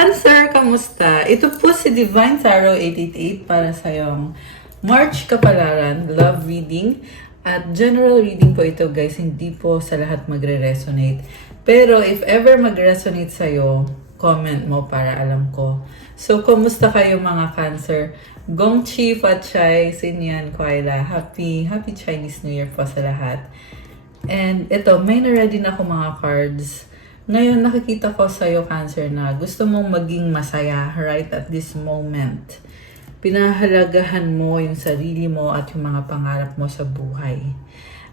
Cancer, kamusta? Ito po si Divine Tarot 888 para sa yung March Kapalaran, Love Reading. At general reading po ito guys, hindi po sa lahat magre-resonate. Pero if ever mag-resonate sa'yo, comment mo para alam ko. So, kumusta kayo mga Cancer? Gong Chi, Fatchay, Sinyan, Kwaila. Happy Chinese New Year po sa lahat. And ito, may na-ready na ako mga cards. Ngayon, nakikita ko sa'yo, Cancer, na gusto mong maging masaya right at this moment. Pinahalagahan mo yung sarili mo at yung mga pangarap mo sa buhay.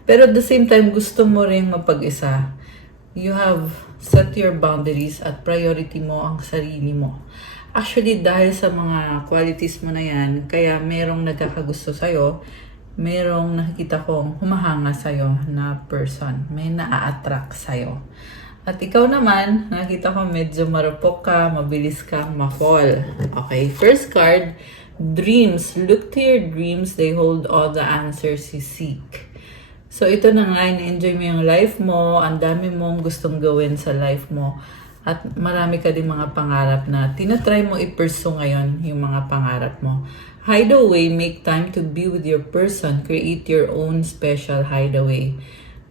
Pero at the same time, gusto mo rin mapag-isa. You have set your boundaries at priority mo ang sarili mo. Actually, dahil sa mga qualities mo na yan, kaya merong nagkakagusto sa'yo, merong nakikita kong humahanga sa'yo na person. May naa-attract sa'yo. At ikaw naman, nakita ko medyo marupok ka, mabilis kang ma-fall. Okay, first card, dreams. Look to your dreams. They hold all the answers you seek. So ito na nga, na-enjoy mo yung life mo, ang dami mong gustong gawin sa life mo. At marami ka din mga pangarap na tinatry mo i-pursue ngayon yung mga pangarap mo. Hideaway, make time to be with your person. Create your own special hideaway.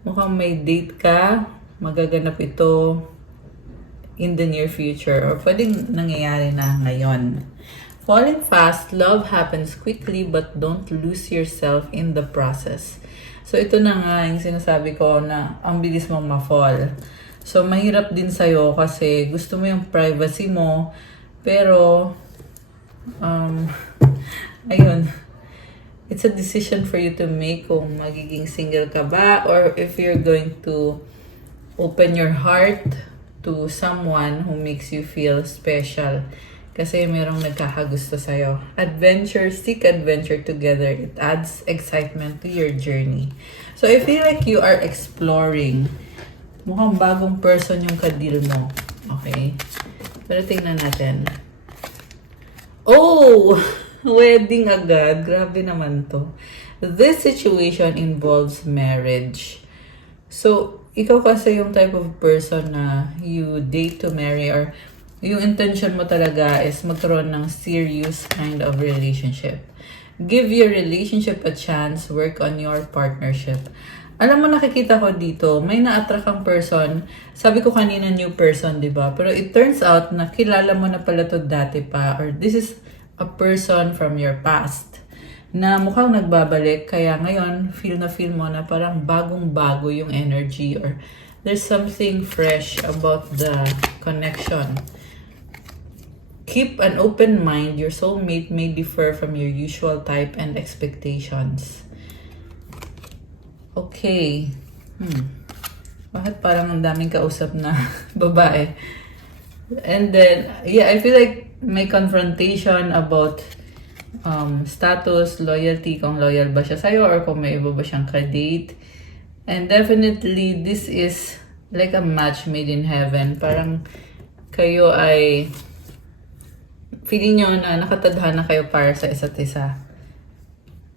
Mukhang may date ka, magaganap ito in the near future or pwedeng nangyayari na ngayon. Falling fast, love happens quickly but don't lose yourself in the process. So ito na nga yung sinasabi ko na ang bilis mong ma-fall. So mahirap din sa'yo kasi gusto mo yung privacy mo pero ayun, it's a decision for you to make kung magiging single ka ba or if you're going to open your heart to someone who makes you feel special. Kasi merong nagkakagusto sa'yo. Adventure, seek adventure together. It adds excitement to your journey. So I feel like you are exploring. Mukhang bagong person yung kadil mo. Okay? Pero tingnan natin. Oh! Wedding agad. Grabe naman to. This situation involves marriage. So, ikaw kasi yung type of person na you date to marry or yung intention mo talaga is magkaroon ng serious kind of relationship. Give your relationship a chance, work on your partnership. Alam mo, nakikita ko dito, may na-attract kang person. Sabi ko kanina new person, di ba? Pero it turns out na kilala mo na pala to dati pa or this is a person from your past na mukhang nagbabalik, kaya ngayon feel mo na parang bagong-bago yung energy or there's something fresh about the connection. Keep an open mind. Your soulmate may differ from your usual type and expectations. Okay. Bakit parang ang daming kausap na babae? And then, yeah, I feel like may confrontation about status, loyalty, kung loyal ba siya sa'yo or kung may iba ba siyang ka-date. And definitely, this is like a match made in heaven. Parang kayo ay feeling nyo na nakatadhana kayo para sa isa't isa.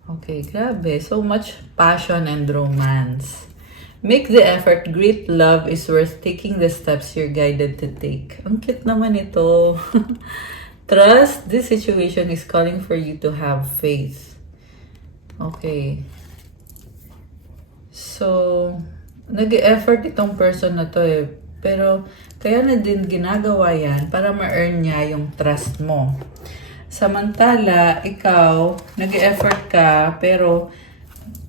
Okay, grabe. So much passion and romance. Make the effort. Great love is worth taking the steps you're guided to take. Ang cute naman ito. Trust, this situation is calling for you to have faith. Okay. So, nag-e-effort itong person na to eh. Pero, kaya na din ginagawa yan para ma-earn niya yung trust mo. Samantala, ikaw, nag-e-effort ka, pero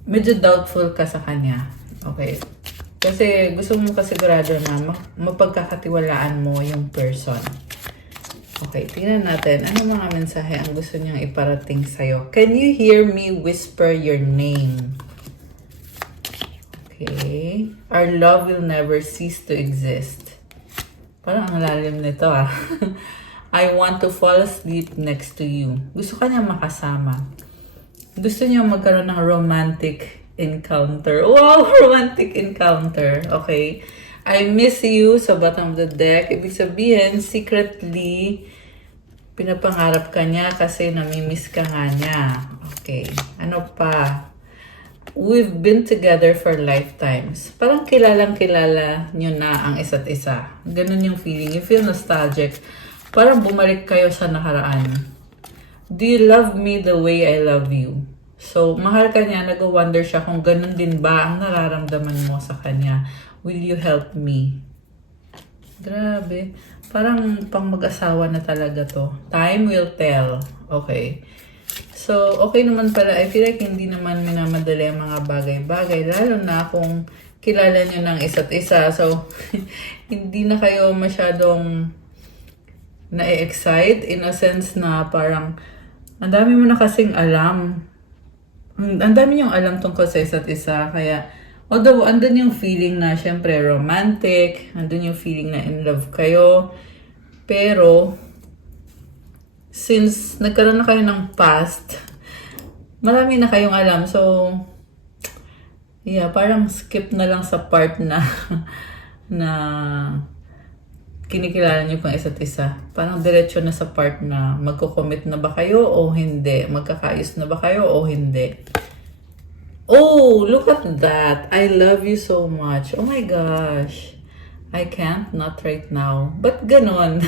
medyo doubtful ka sa kanya. Okay. Kasi gusto mo kasigurado na mapagkakatiwalaan mo yung person. Okay, tingnan natin. Ano mga mensahe ang gusto niyang iparating sa'yo? Can you hear me whisper your name? Okay. Our love will never cease to exist. Parang ang lalim nito ah. I want to fall asleep next to you. Gusto ka niya makasama. Gusto niya magkaroon ng romantic encounter. Wow, romantic encounter. Okay. I miss you sa bottom of the deck. Ibig sabihin, secretly, pinapangarap ka niya kasi namimiss ka nga niya. Okay. Ano pa? We've been together for lifetimes. Parang kilalang-kilala nyo na ang isa't isa. Ganun yung feeling. You feel nostalgic parang bumalik kayo sa nakaraan. Do you love me the way I love you? So, mahal ka niya, nag-wonder siya kung ganun din ba ang nararamdaman mo sa kanya. Will you help me? Grabe. Parang pang mag-asawa na talaga to. Time will tell. Okay. So, okay naman pala. I feel like hindi naman minamadali ang mga bagay-bagay. Lalo na kung kilala nyo ng isa't isa. So, hindi na kayo masyadong na-excite in a sense na parang ang dami mo na kasing alam. Ang dami niyong alam tungkol sa isa't isa. Kaya, although andun yung feeling na syempre romantic, andun yung feeling na in love kayo. Pero, since nagkaroon na kayo ng past, marami na kayong alam. So, yeah, parang skip na lang sa part na na kinikilala niyo pang isa't isa. Parang diretso na sa part na magko-commit na ba kayo o hindi? Magkakaayos na ba kayo o hindi? Oh, look at that. I love you so much. Oh my gosh. I can't, not right now. But ganon.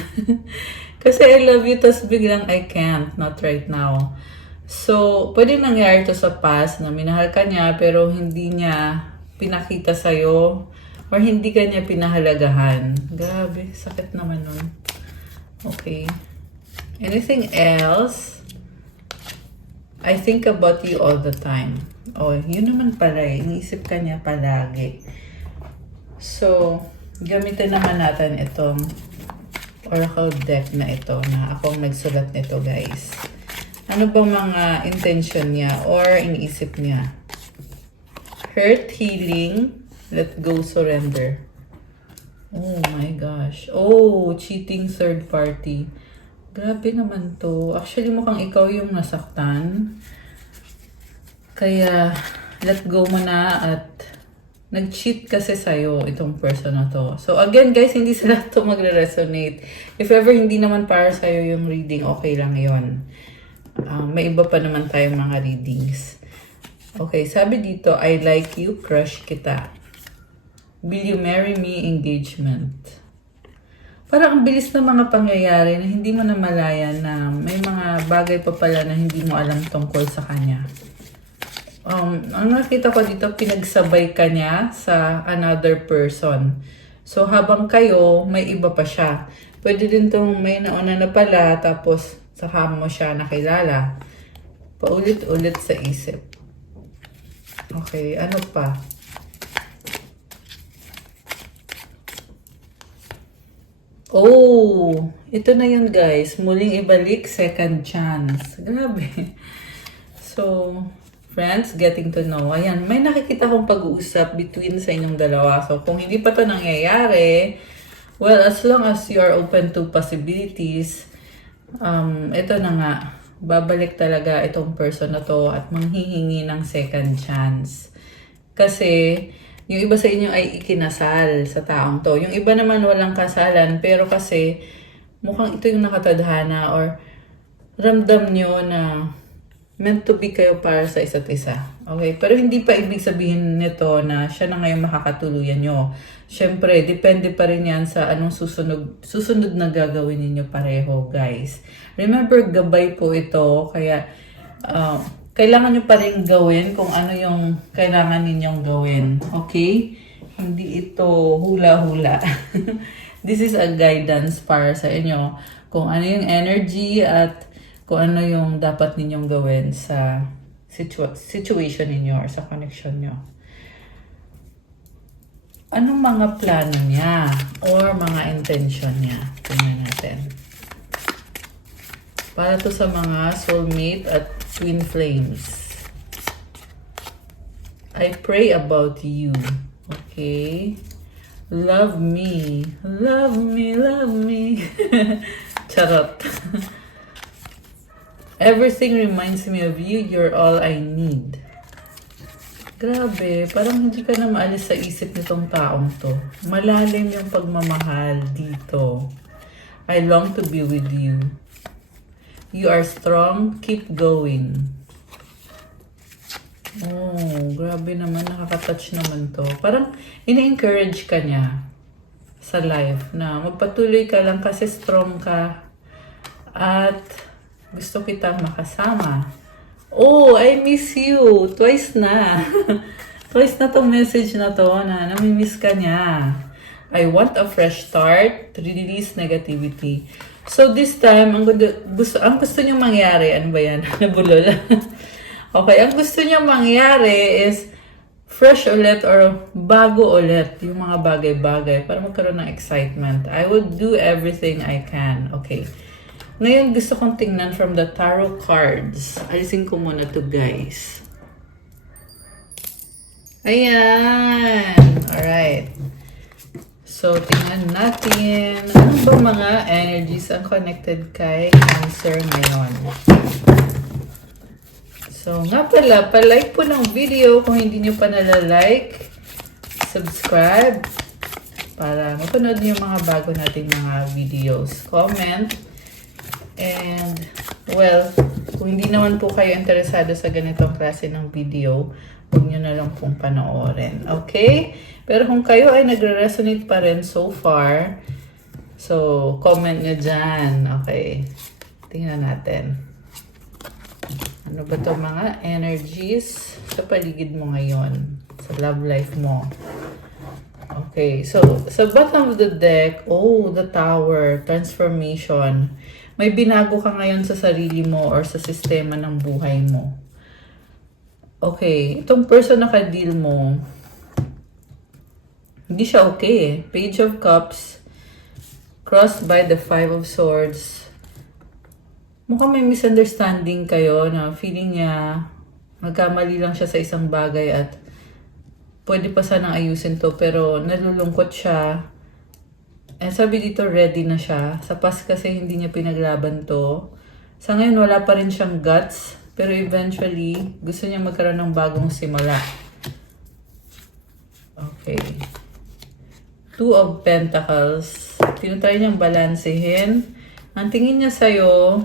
Kasi I love you, tas biglang I can't, not right now. So, pwede nangyari to sa past na minahal ka niya pero hindi niya pinakita sa'yo or hindi ka niya pinahalagahan. Grabe, sakit naman nun. Okay. Anything else? I think about you all the time. Oh, yun naman pala eh. Iniisip ka niya palagi. So, gamitin naman natin itong oracle deck na ito na akong nagsulat nito, guys. Ano bang mga intention niya or iniisip niya? Hurt, healing, let go, surrender. Oh my gosh. Oh, cheating third party. Grabe naman to. Actually, mukhang ikaw yung nasaktan. Kaya, let go mo na at nag-cheat kasi sa'yo itong person na to. So, again, guys, hindi sila to magre-resonate. If ever hindi naman para sa'yo yung reading, okay lang yon. May iba pa naman tayong mga readings. Okay, sabi dito, I like you, crush kita. Will you marry me? Engagement. Parang ang bilis na mga pangyayari na hindi mo na malaya na may mga bagay pa pala na hindi mo alam tungkol sa kanya. Ang nakita ko dito, pinagsabay ka niya sa another person. So, habang kayo, may iba pa siya. Pwede din itong may nauna na pala, tapos saka mo siya nakilala. Paulit-ulit sa isip. Okay, ano pa? Oh, ito na yun, guys. Muling ibalik, second chance. Grabe. So, friends, getting to know. Ayan, may nakikita kong pag-uusap between sa inyong dalawa. So, kung hindi pa to nangyayari, well, as long as you are open to possibilities, ito na nga, babalik talaga itong person na to at manghihingi ng second chance. Kasi, yung iba sa inyo ay ikinasal sa taong to. Yung iba naman walang kasalan, pero kasi mukhang ito yung nakatadhana or ramdam nyo na meant to be kayo para sa isa't isa. Okay? Pero hindi pa ibig sabihin nito na siya na ngayon makakatuluyan nyo. Siyempre, depende pa rin yan sa anong susunod na gagawin ninyo pareho, guys. Remember, gabay po ito, kaya kailangan nyo pa rin gawin kung ano yung kailangan ninyong gawin. Okay? Hindi ito hula-hula. This is a guidance para sa inyo. Kung ano yung energy at kung ano yung dapat ninyong gawin sa situation ninyo or sa connection nyo. Anong mga plano niya or mga intention niya? Tingnan natin. Para to sa mga soulmate at twin flames. I pray about you. Okay? Love me. Love me, love me. Charot. Everything reminds me of you. You're all I need. Grabe, parang hindi ka na maalis sa isip nitong taong to. Malalim yung pagmamahal dito. I long to be with you. You are strong, keep going. Oh, grabe naman, nakaka-touch naman to. Parang ini-encourage ka niya sa life na magpatuloy ka lang kasi strong ka. At gusto kitang makasama. Oh, I miss you. Twice na. Twice na tong message na to na namimiss ka niya. I want a fresh start to release negativity. So this time, ang gusto niyo mangyari, ano ba yan? Nabulol. Okay, ang gusto niyo mangyari is fresh ulit or bago ulit yung mga bagay-bagay para magkaroon ng excitement. I would do everything I can. Okay. Ngayon gusto kong tingnan from the tarot cards. Alisin ko muna to guys. Ayan! Alright. So, tingnan natin. Ano ba mga energies ang connected kay Cancer ngayon? So, nga pala, palike po ng video kung hindi nyo pa nalalike. Subscribe para mapanood nyo yung mga bago nating mga videos. Comment. And, well, kung hindi naman po kayo interesado sa ganitong klase ng video, huwag nyo na lang pong panoorin. Okay? Pero kung kayo ay nagre-resonate pa rin so far, so, comment nyo dyan. Okay. Tingnan natin. Ano ba to mga energies sa paligid mo ngayon? Sa love life mo. Okay. So, sa bottom of the deck, oh, the Tower, transformation. May binago ka ngayon sa sarili mo or sa sistema ng buhay mo. Okay, itong person na ka-deal mo, hindi siya okay eh. Page of Cups, crossed by the Five of Swords. Mukhang may misunderstanding kayo na feeling niya magkamali lang siya sa isang bagay at pwede pa sanang ayusin to pero nalulungkot siya. Eh, sabi dito, ready na siya. Sa past kasi hindi niya pinaglaban to. Sa ngayon, wala pa rin siyang guts. Pero eventually, gusto niya magkaroon ng bagong simula. Okay. Two of Pentacles. Tinutry niyang balansehin. Ang tingin niya sa'yo,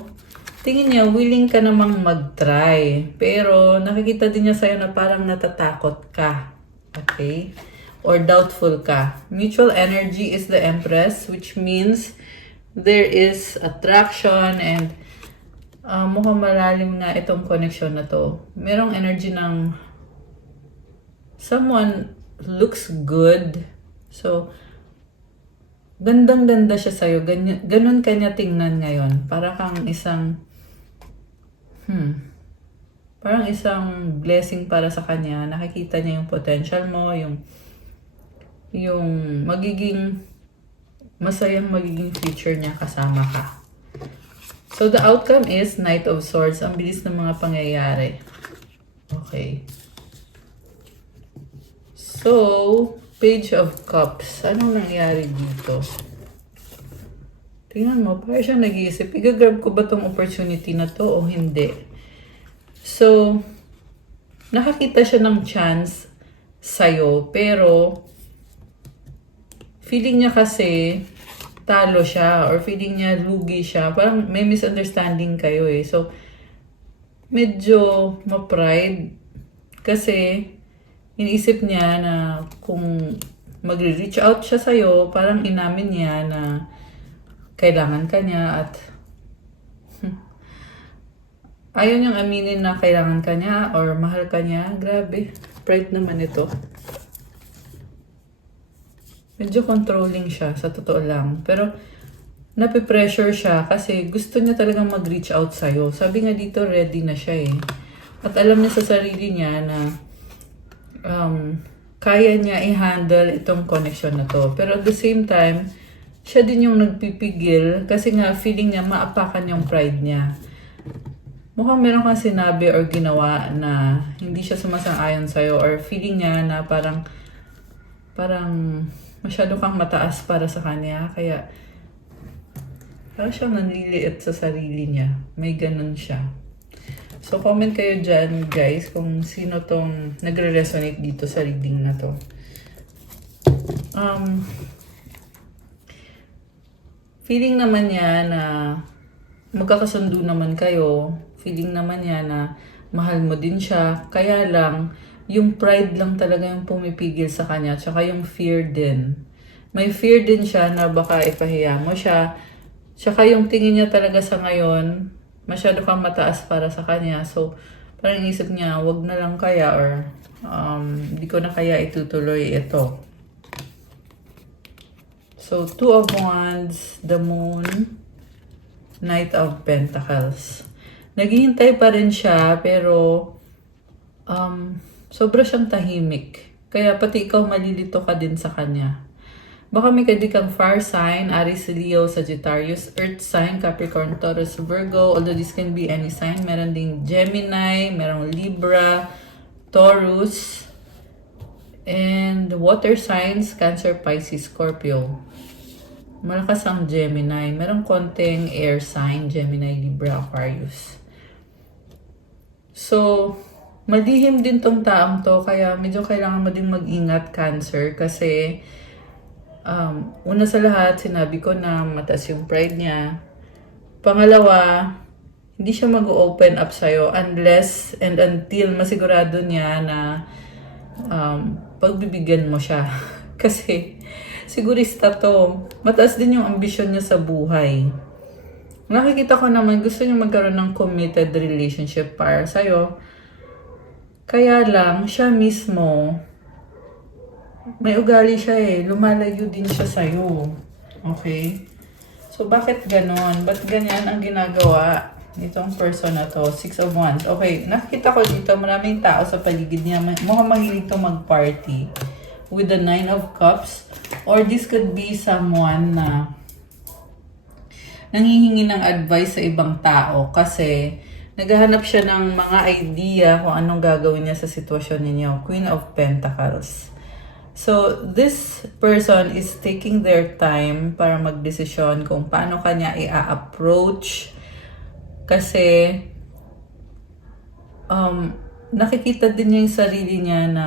tingin niya, willing ka namang mag-try. Pero nakikita din niya sa'yo na parang natatakot ka. Okay? Or doubtful ka. Mutual energy is the Empress, which means there is attraction and mukhang malalim nga itong connection na to. Merong energy ng someone looks good. So, gandang-ganda siya sa'yo. Ganun kanya tingnan ngayon. Para kang isang parang isang blessing para sa kanya. Nakikita niya yung potential mo, yung magiging masayang magiging future niya kasama ka. So, the outcome is Knight of Swords. Ang bilis ng mga pangyayari. Okay. So, Page of Cups. Anong nangyari dito? Tingnan mo, parang siya nag-iisip. Igagrab ko ba tong opportunity na to o hindi? So, nakakita siya ng chance sa'yo, pero feeling niya kasi talo siya or feeling niya lugi siya. Parang may misunderstanding kayo eh. So, medyo ma-pride kasi iniisip niya na kung magre-reach out siya sa'yo, parang inamin niya na kailangan ka niya at ayaw niyang aminin na kailangan ka niya or mahal ka niya. Grabe, pride naman ito. Medyo controlling siya, sa totoo lang. Pero, napipressure siya kasi gusto niya talagang mag-reach out sa'yo. Sabi nga dito, ready na siya eh. At alam niya sa sarili niya na kaya niya i-handle itong connection na to. Pero at the same time, siya din yung nagpipigil kasi nga feeling niya maapakan yung pride niya. Mukhang meron kang sinabi or ginawa na hindi siya sumasang-ayon sa'yo or feeling niya na parang masyado kang mataas para sa kanya. Kaya parang siyang nanliliit sa sarili niya. May ganun siya. So, comment kayo dyan, guys, kung sino tong nagre-resonate dito sa reading na to. Feeling naman niya na magkakasundo naman kayo. Feeling naman niya na mahal mo din siya. Kaya lang, yung pride lang talaga yung pumipigil sa kanya. Tsaka yung fear din. May fear din siya na baka ipahiya mo siya. Tsaka yung tingin niya talaga sa ngayon, masyado kang mataas para sa kanya. So, parang isip niya, wag na lang kaya or hindi ko na kaya itutuloy ito. So, Two of Wands, the Moon, Knight of Pentacles. Naghihintay pa rin siya, pero sobra siyang tahimik. Kaya pati ikaw malilito ka din sa kanya. Baka may kang fire sign, Aries, Leo, Sagittarius, Earth sign, Capricorn, Taurus, Virgo. Although this can be any sign. Meron ding Gemini, merong Libra, Taurus, and water signs, Cancer, Pisces, Scorpio. Malakas ang Gemini. Merong konting air sign, Gemini, Libra, Aquarius. So, malihim din tong taong to, kaya medyo kailangan mo din mag-ingat, Cancer, kasi una sa lahat, sinabi ko na mataas yung pride niya. Pangalawa, hindi siya mag-open up sa'yo unless and until masigurado niya na pagbibigyan mo siya. Kasi sigurista to. Mataas din yung ambisyon niya sa buhay. Nakikita ko naman gusto niya magkaroon ng committed relationship para sa'yo. Kaya lang, siya mismo, may ugali siya lumalayo din siya sa'yo. Okay? So, bakit ganon? Ba't ganyan ang ginagawa nitong person na to? Six of Wands. Okay, nakikita ko dito, maraming tao sa paligid niya. Mukhang mahilig to mag-party. With the Nine of Cups. Or this could be someone na nanghihingi ng advice sa ibang tao. Kasi, naghahanap siya ng mga idea kung anong gagawin niya sa sitwasyon ninyo. Queen of Pentacles. So, this person is taking their time para magdesisyon kung paano kanya i-approach. Kasi, nakikita din niya yung sarili niya na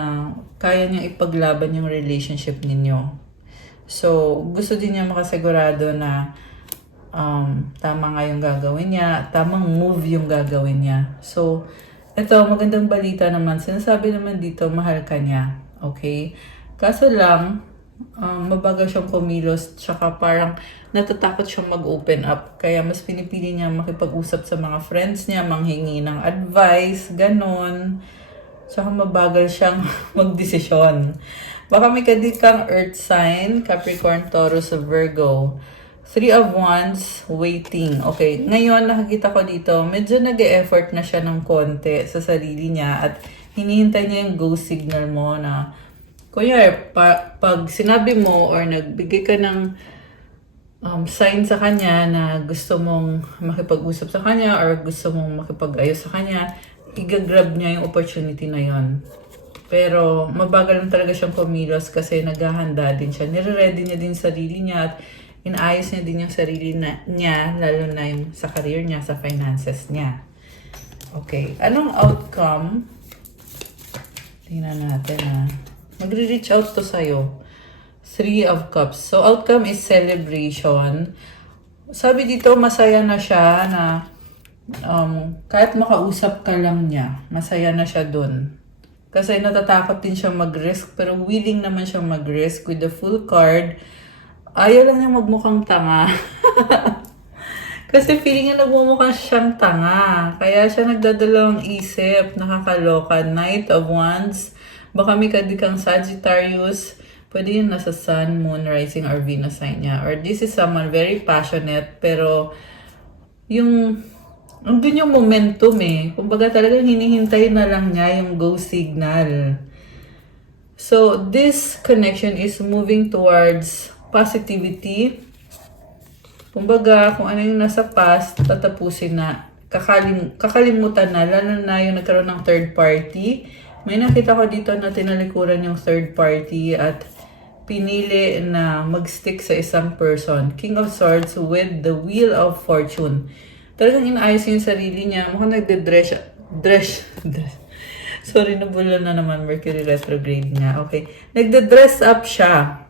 kaya niya ipaglaban yung relationship ninyo. So, gusto din niya makasigurado na tama nga yung gagawin niya, tamang move yung gagawin niya. So, ito, magandang balita naman. Sinasabi naman dito, mahal ka niya. Okay? Kaso lang, mabagal siyang kumilos, tsaka parang natatakot siyang mag-open up. Kaya mas pinipili niya makipag-usap sa mga friends niya, manghingi ng advice, ganon. Tsaka mabagal siyang magdesisyon. Baka may kang earth sign, Capricorn, Taurus, Virgo. Three of Wands, waiting. Okay, ngayon nakikita ko dito, medyo nag-e-effort na siya ng konti sa sarili niya at hinihintay niya yung go signal mo na kuya, pag sinabi mo or nagbigay ka ng sign sa kanya na gusto mong makipag-usap sa kanya or gusto mong makipag-ayos sa kanya, i-grab niya yung opportunity na yon. Pero mabagal lang talaga siyang kumilos kasi naghahanda din siya. Nire-ready niya din sarili niya at inaayos niya din yung sarili niya, lalo na yung sa career niya, sa finances niya. Okay, anong outcome? Tingnan natin Magre-reach out to sa'yo. Three of Cups. So, outcome is celebration. Sabi dito, masaya na siya na kahit makausap ka lang niya, masaya na siya dun. Kasi natatakot din siya mag-risk, pero willing naman siya mag-risk with the full card. Ayaw lang niya magmukhang tanga. Kasi feeling niya nagmumukha siyang tanga. Kaya siya nagdadalawang isip, nakakaloka. Knight of Wands. Baka may kang Sagittarius, pwede yun nasa Sun, Moon, Rising, or Venus sign niya. Or this is someone very passionate, pero andun yung momentum Kumbaga talagang hinihintay na lang niya yung go signal. So, this connection is moving towards positivity. Kumbaga, kung ano yung nasa past, tatapusin na. Kakalimutan na, lalo na yung nagkaroon ng third party. May nakita ko dito na tinalikuran yung third party at pinili na mag-stick sa isang person. King of Swords with the Wheel of Fortune. Talagang inaayos yung sarili niya. Mukhang nagde-dress. Sorry, nabula na naman Mercury retrograde nga. Okay. Nagde-dress up siya.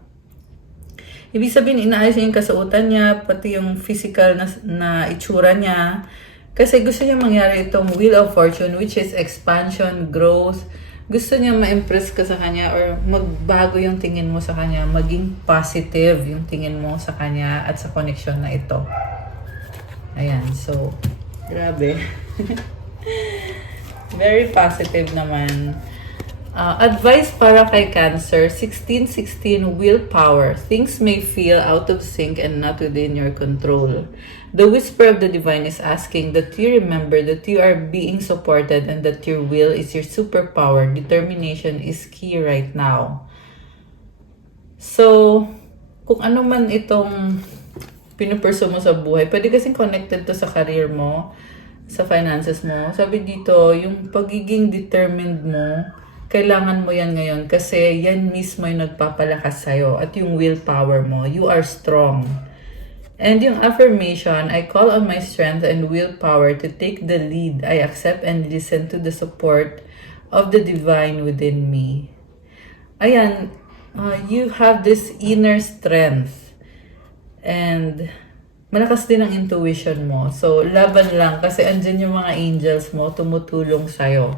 Ibig sabihin, inaayos niya yung kasuotan niya, pati yung physical na itsura niya. Kasi gusto niya mangyari itong Wheel of Fortune, which is expansion, growth. Gusto niya ma-impress ka sa kanya or magbago yung tingin mo sa kanya, maging positive yung tingin mo sa kanya at sa connection na ito. Ayan, so, grabe. Very positive naman. Advice para kay Cancer, 1616 willpower. Things may feel out of sync and not within your control. The whisper of the divine is asking that you remember that you are being supported and that your will is your superpower. Determination is key right now. So, kung ano man itong pinupurso mo sa buhay, pwede kasing connected to sa career mo, sa finances mo. Sabi dito, yung pagiging determined mo, kailangan mo yan ngayon kasi yan mismo yung nagpapalakas sa'yo at yung willpower mo. You are strong. And yung affirmation, I call on my strength and willpower to take the lead. I accept and listen to the support of the divine within me. Ayan, you have this inner strength. And malakas din ang intuition mo. So, laban lang kasi andyan yung mga angels mo tumutulong sa'yo.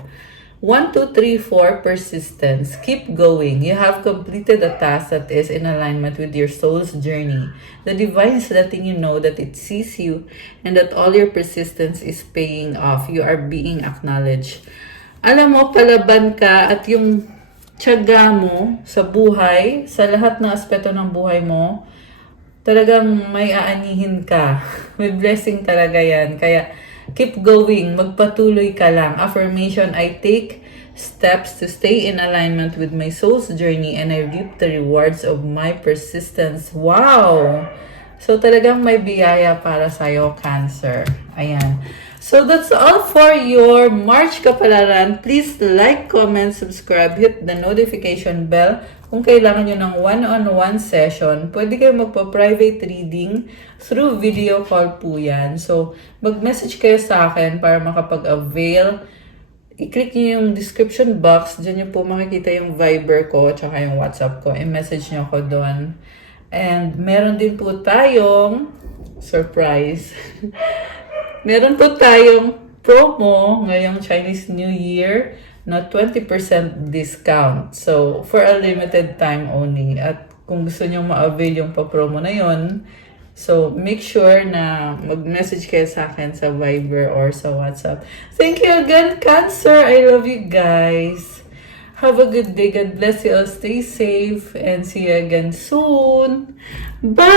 1, 2, 3, 4, persistence. Keep going. You have completed a task that is in alignment with your soul's journey. The divine is letting you know that it sees you and that all your persistence is paying off. You are being acknowledged. Alam mo, palaban ka at yung tiyaga mo sa buhay, sa lahat ng aspeto ng buhay mo, talagang may aanihin ka. May blessing talaga yan. Kaya, keep going. Magpatuloy ka lang. Affirmation, I take steps to stay in alignment with my soul's journey and I reap the rewards of my persistence. Wow! So, talagang may biyaya para sa'yo, Cancer. Ayan. So, that's all for your March Kapalaran. Please like, comment, subscribe, hit the notification bell. Kung kailangan nyo ng one-on-one session, pwede kayo magpa-private reading through video call po yan. So, mag-message kayo sa akin para makapag-avail. I-click nyo yung description box. Diyan nyo po makikita yung Viber ko at yung WhatsApp ko. I-message nyo ako doon. And meron din po tayong surprise. Meron po tayong promo ngayong Chinese New Year na 20% discount. So, for a limited time only. At kung gusto nyo ma-avail yung pa-promo na yon, so make sure na mag-message kayo sa akin sa Viber or sa WhatsApp. Thank you again, Cancer! I love you guys! Have a good day. God bless you all. Stay safe and see you again soon. Bye!